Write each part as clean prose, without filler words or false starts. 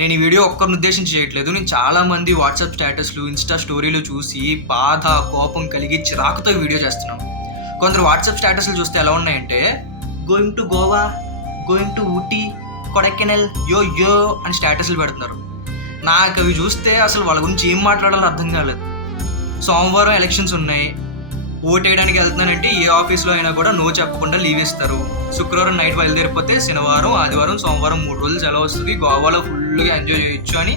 నేను ఈ వీడియో ఒక్కరిని ఉద్దేశించి చేయట్లేదు. నేను చాలామంది వాట్సాప్ స్టేటస్‌లు, ఇన్‌స్టా స్టోరీలు చూసి బాధ, కోపం కలిగి చిరాకుతో ఈ వీడియో చేస్తున్నాను. కొందరు వాట్సాప్ స్టేటస్‌లు చూస్తే ఎలా ఉన్నాయంటే, going to Goa, going to Ooty, Kodaikanal, యో యో అని స్టేటస్‌లు పెడుతున్నారు. నాకవి చూస్తే అసలు వాళ్ళ గురించి ఏం మాట్లాడాలో అర్థం కాలేదు. సోమవారం ఎలక్షన్స్ ఉన్నాయి. ఓటేయడానికి వెళ్తున్నానంటే ఏ ఆఫీస్‌లో అయినా కూడా నో చెప్పకుండా లీవ్ ఇస్తారు. శుక్రవారం నైట్ బయలుదేరిపోతే శనివారం, ఆదివారం, సోమవారం 3 రోజులు సెలవు వస్తది. గోవాలో ఫుల్‌గా ఎంజాయ్ చేయొచ్చు అని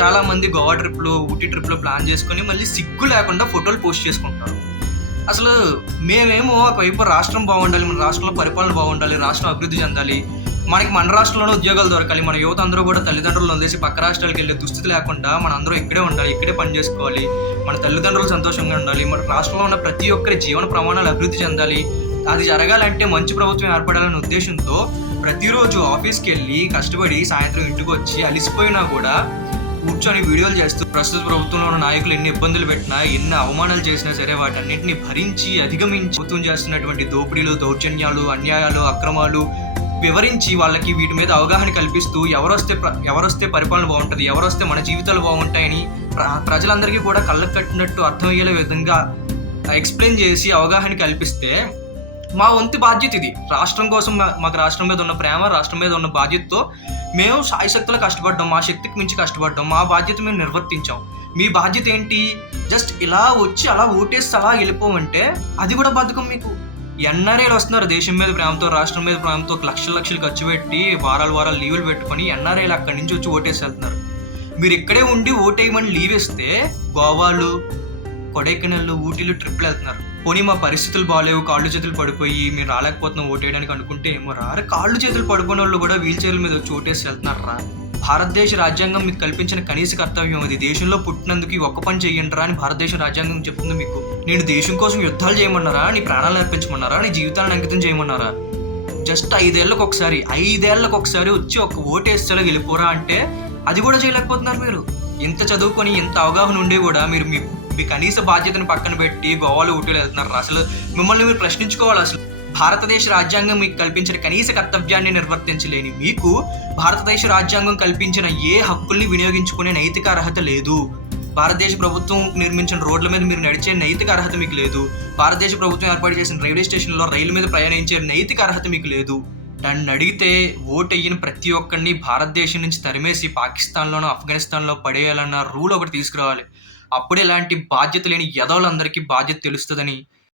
చాలామంది గోవా ట్రిప్‌లు, ఊటీ ట్రిప్‌లు ప్లాన్ చేసుకొని మళ్ళీ సిగ్గు లేకుండా ఫోటోలు పోస్ట్ చేసుకుంటున్నారు. అసలు మేమేమో ఒకవైపు రాష్ట్రం బాగుండాలి, మన రాష్ట్రంలో పరిపాలన బాగుండాలి, రాష్ట్రం అభివృద్ధి చెందాలి, మనకి మన రాష్ట్రంలోనే ఉద్యోగాలు దొరకాలి, మన యువత అందరూ కూడా తల్లిదండ్రులను వదిలేసి పక్క రాష్ట్రాలకు వెళ్ళే దుస్థితి లేకుండా మన అందరూ ఇక్కడే ఉండాలి, ఇక్కడే పని చేసుకోవాలి, మన తల్లిదండ్రులు సంతోషంగా ఉండాలి, మన రాష్ట్రంలో ఉన్న ప్రతి ఒక్కరి జీవన ప్రమాణాలు అభివృద్ధి చెందాలి. అది జరగాలంటే మంచి ప్రభుత్వం ఏర్పడాలనే ఉద్దేశంతో ప్రతిరోజు ఆఫీస్కి వెళ్ళి కష్టపడి సాయంత్రం ఇంటికి వచ్చి అలిసిపోయినా కూడా కూర్చొని వీడియోలు చేస్తూ ప్రస్తుత ప్రభుత్వంలో ఉన్న నాయకులు ఎన్ని ఇబ్బందులు పెట్టినా, ఎన్ని అవమానాలు చేసినా సరే వాటన్నింటినీ భరించి అధిగమించి ప్రభుత్వం చేస్తున్నటువంటి దోపిడీలు, దౌర్జన్యాలు, అన్యాయాలు, అక్రమాలు వివరించి వాళ్ళకి వీటి మీద అవగాహన కల్పిస్తూ ఎవరొస్తే పరిపాలన బాగుంటుంది, ఎవరొస్తే మన జీవితాలు బాగుంటాయని ప్రజలందరికీ కూడా కళ్ళకు కట్టినట్టు అర్థమయ్యేలా విధంగా ఎక్స్ప్లెయిన్ చేసి అవగాహన కల్పిస్తే మా వంతు బాధ్యత ఇది. రాష్ట్రం కోసం మాకు రాష్ట్రం మీద ఉన్న ప్రేమ, రాష్ట్రం మీద ఉన్న బాధ్యతతో మేము శాయశక్తులా కష్టపడ్డాం, మా శక్తికి మించి కష్టపడ్డాం, మా బాధ్యత మేము నిర్వర్తించాం. మీ బాధ్యత ఏంటి? జస్ట్ ఇలా వచ్చి అలా ఓటేసి అలా వెళ్ళిపోమంటే అది కూడా బద్ధకం మీకు. ఎన్ఆర్ఐలు వస్తున్నారు దేశం మీద ప్రేమతో, రాష్ట్రం మీద ప్రేమతో లక్షలు ఖర్చు పెట్టి వారాలు లీవులు పెట్టుకొని ఎన్ఆర్ఐలు అక్కడి నుంచి వచ్చి ఓటేసి వెళ్తున్నారు. మీరు ఇక్కడే ఉండి ఓటేయమని లీవ్ ఇస్తే గోవాలు, కొడైకెనాల్, ఊటీలు ట్రిప్లు వెళ్తున్నారు. పోనీ మా పరిస్థితులు బాగాలేవు, కాళ్ళు చేతులు పడిపోయి మీరు రాలేకపోతున్నాం ఓటేయడానికి అనుకుంటే ఏమో రారు. కాళ్ళు చేతులు పడిపోయిన వాళ్ళు కూడా వీల్ చైర్ల మీద వచ్చి ఓటేసి వెళ్తున్నారు రా. భారతదేశ రాజ్యాంగం మీకు కల్పించిన కనీస కర్తవ్యం అది. దేశంలో పుట్టినందుకు ఈ ఒక్క పని చెయ్యండిరా అని భారతదేశ రాజ్యాంగం చెప్తుంది మీకు. నేను దేశం కోసం యుద్ధాలు చేయమన్నారా, నీ ప్రాణాలు అర్పించమన్నారా, నీ జీవితాలను అంకితం చేయమన్నారా? జస్ట్ 5 ఏళ్ళకి ఒకసారి వచ్చి ఒక ఓటేసేలా వెళ్ళిపోరా అంటే అది కూడా చేయలేకపోతున్నారు మీరు. ఇంత చదువుకొని ఇంత అవగాహన ఉండి కూడా మీరు మీ కనీస బాధ్యతను పక్కన పెట్టి గోవాలో ఊటీలు వెళ్తున్నారు. అసలు మిమ్మల్ని మీరు ప్రశ్నించుకోవాలి. అసలు భారతదేశ రాజ్యాంగం మీకు కల్పించిన కనీస కర్తవ్యాన్ని నిర్వర్తించలేని మీకు భారతదేశ రాజ్యాంగం కల్పించిన ఏ హక్కుల్ని వినియోగించుకునే నైతిక అర్హత లేదు. భారతదేశ ప్రభుత్వం నిర్మించిన రోడ్ల మీద మీరు నడిచే నైతిక అర్హత మీకు లేదు. భారతదేశ ప్రభుత్వం ఏర్పాటు చేసిన రైల్వే స్టేషన్లో రైలు మీద ప్రయాణించే నైతిక అర్హత మీకు లేదు. నన్ను అడిగితే ఓటు వేయని ప్రతి ఒక్కరిని భారతదేశం నుంచి తరిమేసి పాకిస్తాన్లోనో ఆఫ్ఘనిస్తాన్లో పడేయాలన్న రూల్ ఒకటి తీసుకురావాలి. అప్పుడు ఇలాంటి బాధ్యత లేని ఎదవలందరికీ బాధ్యత తెలుస్తుందని